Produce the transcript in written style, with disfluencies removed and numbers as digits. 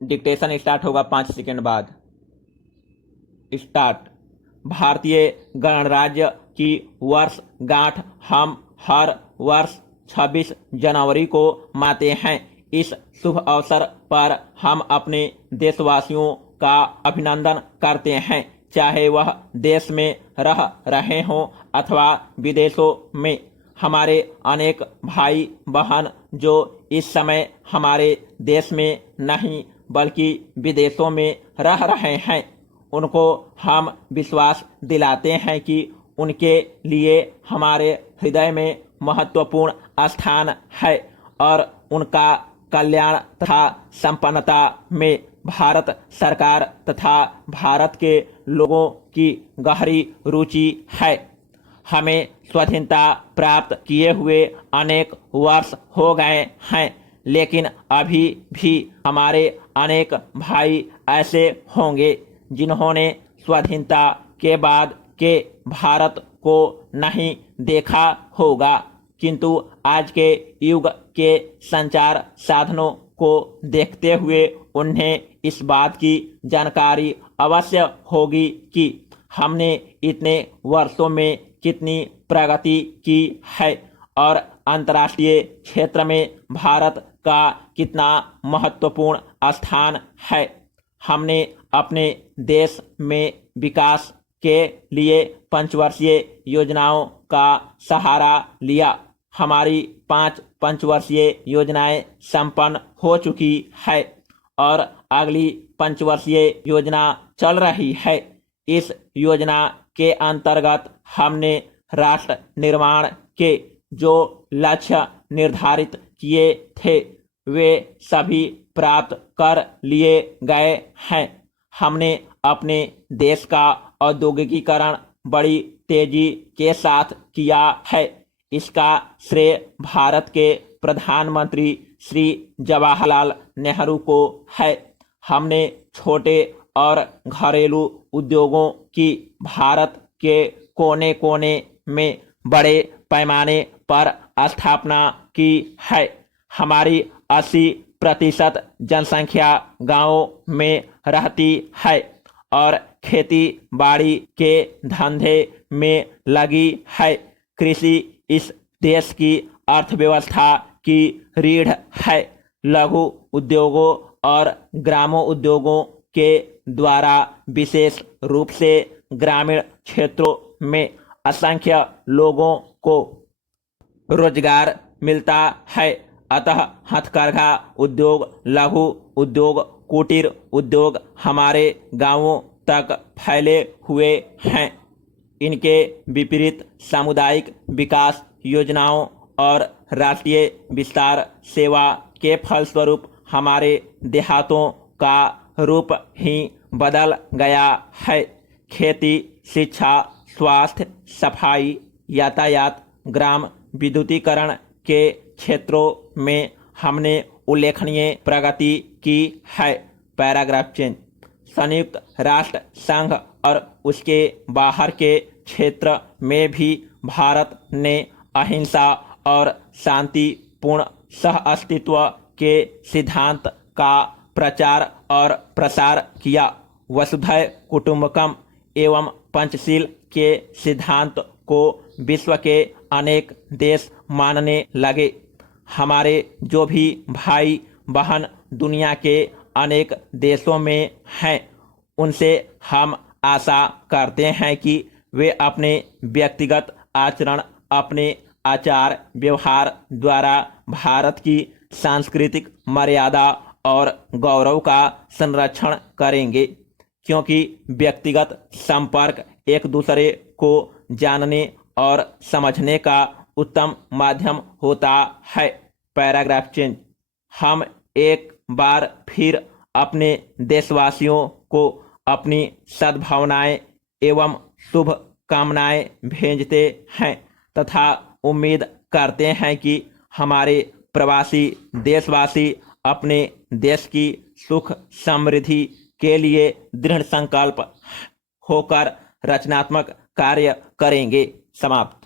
Dictation start होगा 5 second बाद। Start. भारतीय गणराज्य की वर्षगांठ हम हर वर्ष 26 जनवरी को मनाते हैं। इस शुभ अवसर पर हम अपने देशवासियों का अभिनंदन करते हैं, चाहे वह देश में रह रहे हों अथवा विदेशों में। हमारे अनेक भाई बहन जो इस समय हमारे देश में नहीं बल्कि विदेशों में रह रहे हैं, उनको हम विश्वास दिलाते हैं कि उनके लिए हमारे हृदय में महत्वपूर्ण स्थान है और उनका कल्याण तथा संपन्नता में भारत सरकार तथा भारत के लोगों की गहरी रुचि है। हमें स्वाधीनता प्राप्त किए हुए अनेक वर्ष हो गए हैं, लेकिन अभी भी हमारे अनेक भाई ऐसे होंगे जिन्होंने स्वाधीनता के बाद के भारत को नहीं देखा होगा, किंतु आज के युग के संचार साधनों को देखते हुए उन्हें इस बात की जानकारी अवश्य होगी कि हमने इतने वर्षों में कितनी प्रगति की है और अंतर्राष्ट्रीय क्षेत्र में भारत का कितना महत्वपूर्ण स्थान है। हमने अपने देश में विकास के लिए पंचवर्षीय योजनाओं का सहारा लिया। हमारी 5 पंचवर्षीय योजनाएं संपन्न हो चुकी है और अगली पंचवर्षीय योजना चल रही है। इस योजना के अंतर्गत हमने राष्ट्र निर्माण के जो लक्ष्य निर्धारित किए थे वे सभी प्राप्त कर लिए गए हैं। हमने अपने देश का औद्योगिकीकरण बड़ी तेजी के साथ किया है। इसका श्रेय भारत के प्रधानमंत्री श्री जवाहरलाल नेहरू को है। हमने छोटे और घरेलू उद्योगों की भारत के कोने कोने में बड़े पैमाने पर स्थापना की है। हमारी 80% जनसंख्या गांवों में रहती है और खेती बाड़ी के धंधे में लगी है। कृषि इस देश की अर्थव्यवस्था की रीढ़ है। लघु उद्योगों और ग्रामों उद्योगों के द्वारा विशेष रूप से ग्रामीण क्षेत्रों में असंख्य लोगों को रोजगार मिलता है। अतः हथकरघा उद्योग, लघु उद्योग, कुटीर उद्योग हमारे गांवों तक फैले हुए हैं। इनके विपरीत सामुदायिक विकास योजनाओं और राष्ट्रीय विस्तार सेवा के फलस्वरूप हमारे देहातों का रूप ही बदल गया है। खेती, शिक्षा, स्वास्थ्य, सफाई, यातायात, ग्राम विद्युतीकरण के क्षेत्रों में हमने उल्लेखनीय प्रगति की है। Paragraph change. संयुक्त राष्ट्र संघ और उसके बाहर के क्षेत्र में भी भारत ने अहिंसा और शांतिपूर्ण सहअस्तित्व के सिद्धांत का प्रचार और प्रसार किया। वसुधैव कुटुंबकम एवं पंचशील के सिद्धांत को विश्व के अनेक देश मानने लगे। हमारे जो भी भाई बहन दुनिया के अनेक देशों में हैं, उनसे हम आशा करते हैं कि वे अपने व्यक्तिगत आचरण, अपने आचार व्यवहार द्वारा भारत की सांस्कृतिक मर्यादा और गौरव का संरक्षण करेंगे, क्योंकि व्यक्तिगत संपर्क एक दूसरे को जानने और समझने का उत्तम माध्यम होता है। Paragraph change. हम एक बार फिर अपने देशवासियों को अपनी सद्भावनाएं एवं शुभ कामनाएं भेजते हैं तथा उम्मीद करते हैं कि हमारे प्रवासी देशवासी अपने देश की सुख समृद्धि के लिए दृढ़ संकल्प होकर रचनात्मक कार्य करेंगे। समाप्त।